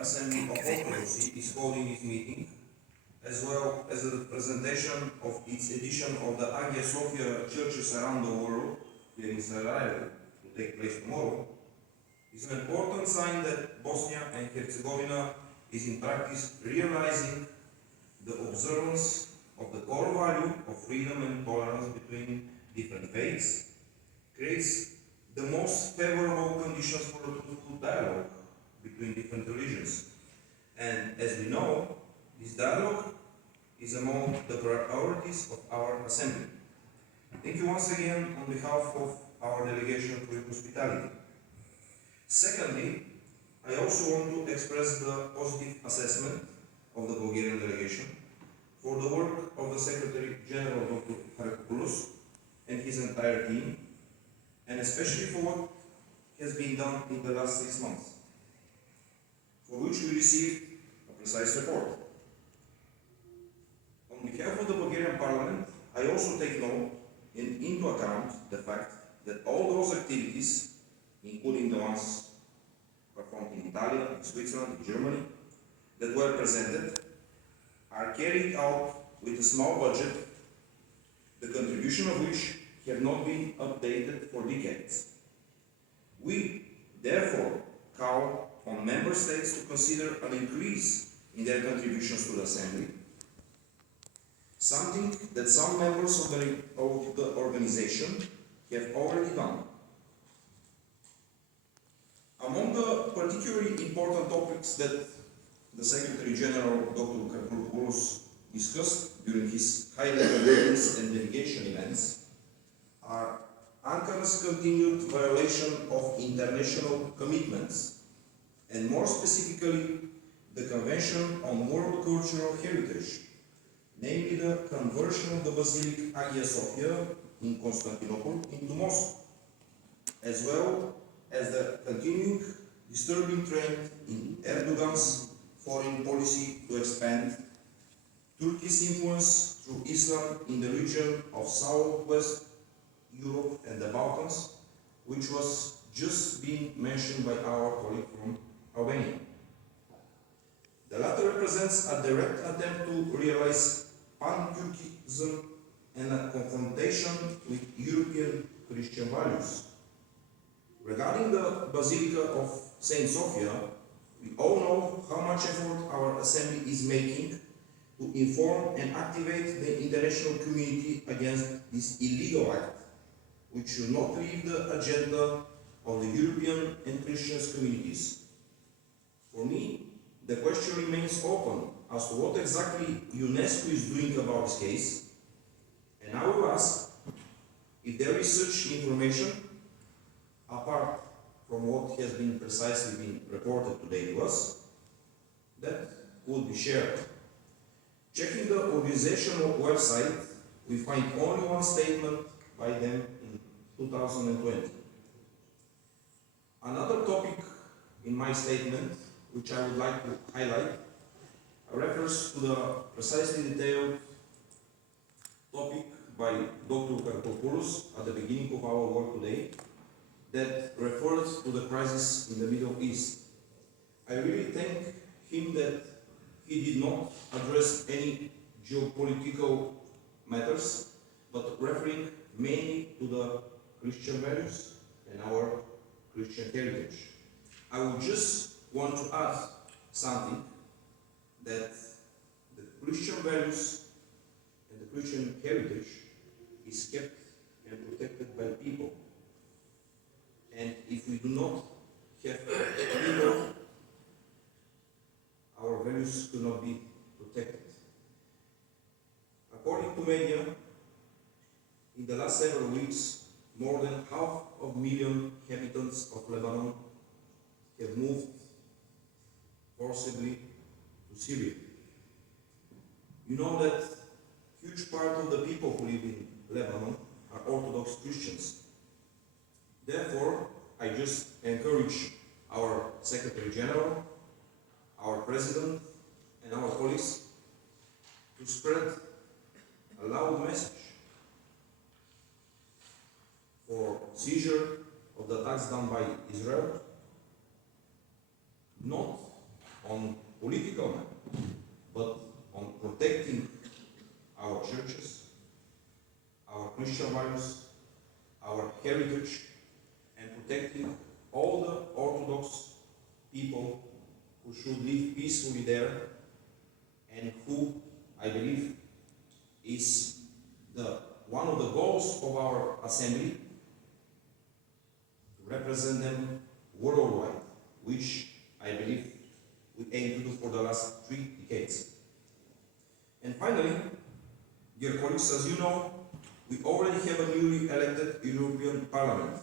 Assembly of Orthodoxy is holding its meeting, as well as the presentation of its edition of the Hagia Sophia churches around the world here in Sarajevo to take place tomorrow, is an important sign that Bosnia and Herzegovina is in practice realizing the observance of the core value of freedom and tolerance between different faiths, creates the most favorable conditions for a truthful dialogue between different religions. And as we know, this dialogue is among the priorities of our Assembly. Thank you once again on behalf of our delegation for your hospitality. Secondly, I also want to express the positive assessment of the Bulgarian delegation for the work of the Secretary General Dr. Harakupulos and his entire team, and especially for what has been done in the last 6 months, for which we received a precise report. On behalf of the Bulgarian Parliament, I also take note and into account the fact that all those activities, including the ones performed in Italy, in Switzerland, in Germany, that were presented, are carried out with a small budget, the contribution of which have not been updated for decades. We, therefore, call on Member States to consider an increase in their contributions to the Assembly, something that some members of the organization have already done. Among the particularly important topics that the Secretary General, Dr. Karpoulos, discussed during his high-level meetings and delegation events are Ankara's continued violation of international commitments, and more specifically, the Convention on World Cultural Heritage, namely the conversion of the Basilica Hagia Sophia in Constantinople into mosque, as well as the continuing disturbing trend in Erdogan's foreign policy to expand Turkey's influence through Islam in the region of Southwest Europe and the Balkans, which was just being mentioned by our colleague from Albania. The latter represents a direct attempt to realize pan-Turkism and a confrontation with European Christian values. Regarding the Basilica of Saint Sophia, we all know how much effort our Assembly is making to inform and activate the international community against this illegal act, which should not leave the agenda of the European and Christian communities. For me, the question remains open as to what exactly UNESCO is doing about this case, and I will ask if there is such information, apart from what has been precisely been reported today to us, that would be shared. Checking the organizational website, we find only one statement by them in 2020. Another topic in my statement, which I would like to highlight, refers to the precisely detailed topic by Dr. Karpoulos at the beginning of our work today, that refers to the crisis in the Middle East. I really thank him that he did not address any geopolitical matters, but referring mainly to the Christian values and our Christian heritage. I would just want to add something, that the Christian values and the Christian heritage is kept and protected by people. And if we do not have people, our values could not be protected. According to media, in the last several weeks, more than 500,000 inhabitants of Lebanon have moved forcibly to Syria. You know that huge part of the people who live in Lebanon are Orthodox Christians. Therefore, I just encourage our Secretary General, our President, and our colleagues to spread a loud message for seizure of the attacks done by Israel, not on political matter, but on protecting our churches, our Christian values, our heritage, and protecting all the Orthodox people who should live peacefully there and who, I believe, is one of the goals of our assembly, to represent them worldwide, which I believe we aim to do for the last 3 decades. And finally, dear colleagues, as you know, we already have a newly elected European Parliament.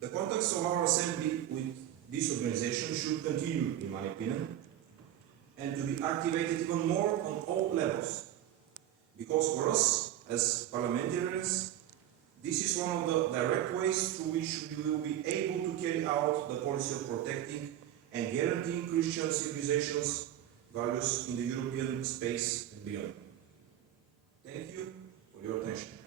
The contacts of our assembly with this organization should continue, in my opinion, and to be activated even more on all levels. Because for us, as parliamentarians, this is one of the direct ways through which we will be able to carry out the policy of protecting and guaranteeing Christian civilization's values in the European space and beyond. Thank you for your attention.